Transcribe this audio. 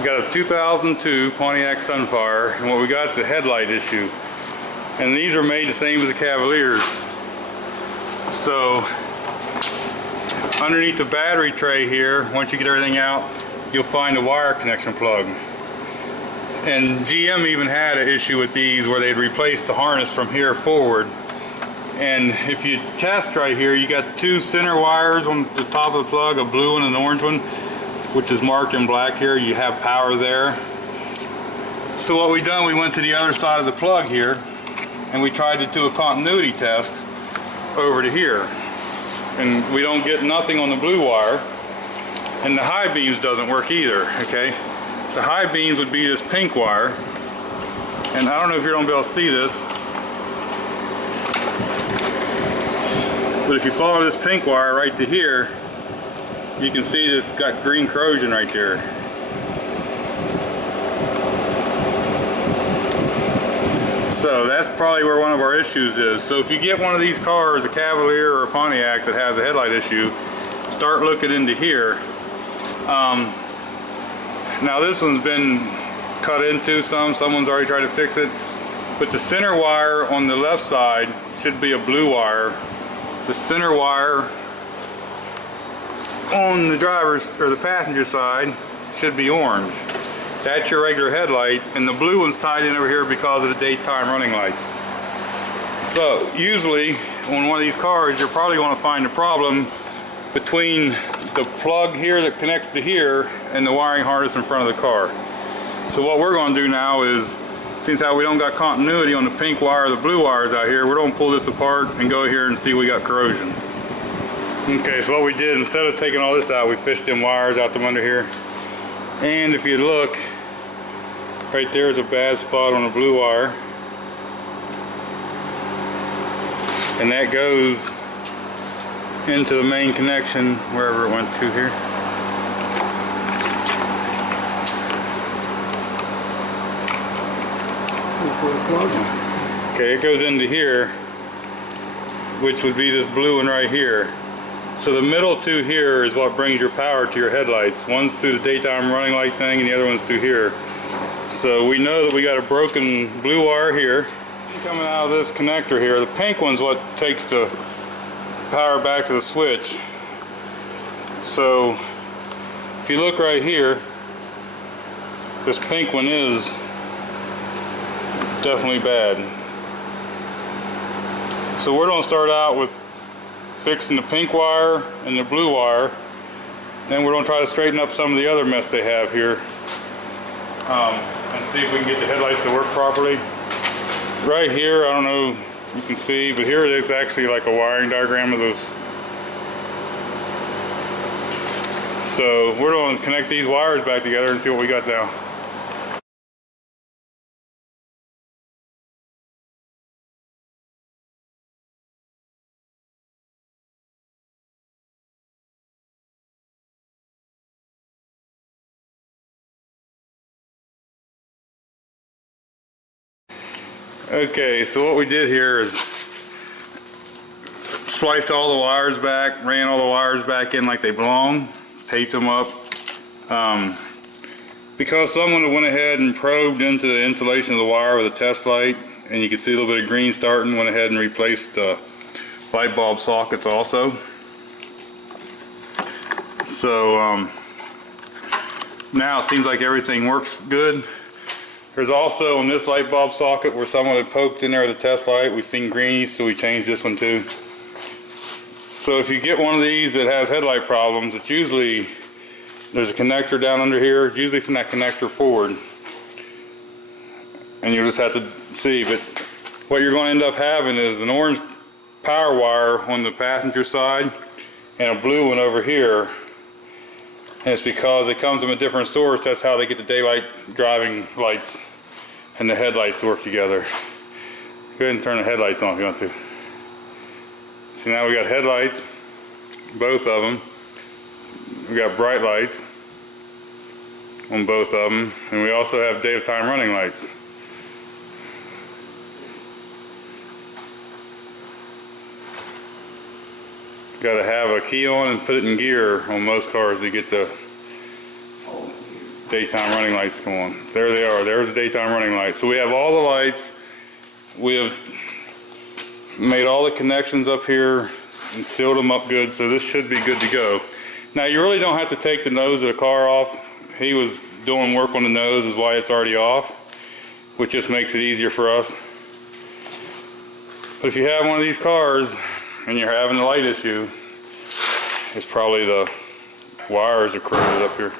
We got a 2002 Pontiac Sunfire, and what we got is a headlight issue. And these are made the same as the Cavaliers. So underneath the battery tray here, once you get everything out, you'll find a wire connection plug. And GM even had an issue with these where they'd replaced the harness from here forward. And if you test right here, you got two center wires on the top of the plug, a blue one and an orange one, which is marked in black here. You have power there. So what we done, we went to the other side of the plug here and we tried to do a continuity test over to here. And we don't get nothing on the blue wire. And the high beams doesn't work either, okay? The high beams would be this pink wire. And I don't know if you're gonna be able to see this, but if you follow this pink wire right to here, you can see this got green corrosion right there. So that's probably where one of our issues is. So if you get one of these cars, a Cavalier or a Pontiac that has a headlight issue, start looking into here. Now this one's been cut into someone's already tried to fix it, but the center wire on the left side should be a blue wire. The center wire on the driver's or the passenger side should be orange. That's your regular headlight, and the blue one's tied in over here because of the daytime running lights. So usually on one of these cars, you're probably going to find a problem between the plug here that connects to here and the wiring harness in front of the car. So what we're going to do now is, since how we don't got continuity on the pink wire or the blue wires out here, we're going to pull this apart and go here and see we got corrosion. Okay, so what we did, instead of taking all this out, we fished them wires out from under here. And if you look, right there is a bad spot on the blue wire. And that goes into the main connection, wherever it went to here. Okay, it goes into here, which would be this blue one right here. So the middle two here is what brings your power to your headlights. One's through the daytime running light thing and the other one's through here. So we know that we got a broken blue wire here. Coming out of this connector here, the pink one's what takes the power back to the switch. So if you look right here, this pink one is definitely bad. So we're going to start out with fixing the pink wire and the blue wire. Then we're going to try to straighten up some of the other mess they have here, and see if we can get the headlights to work properly. Right here, I don't know if you can see, but here it is actually like a wiring diagram of those. So we're going to connect these wires back together and see what we got now. Okay, so what we did here is spliced all the wires back, ran all the wires back in like they belong, taped them up. Because someone went ahead and probed into the insulation of the wire with a test light, and you can see a little bit of green starting, went ahead and replaced the light bulb sockets also. So now it seems like everything works good. There's also on this light bulb socket where someone had poked in there with a test light, we seen greenies, so we changed this one too. So if you get one of these that has headlight problems, it's usually, there's a connector down under here, it's usually from that connector forward. And you'll just have to see, but what you're going to end up having is an orange power wire on the passenger side and a blue one over here. And it's because it comes from a different source. That's how they get the daylight driving lights and the headlights to work together. Go ahead and turn the headlights on if you want to. So now we got headlights, both of them. We got bright lights on both of them, and we also have daytime running lights. Got to have a key on and put it in gear on most cars to get the daytime running lights going. There they are. There's the daytime running lights. So we have all the lights. We have made all the connections up here and sealed them up good, so this should be good to go. Now you really don't have to take the nose of the car off. He was doing work on the nose, is why it's already off, which just makes it easier for us. But if you have one of these cars and you're having a light issue, it's probably the wires are corroded up here.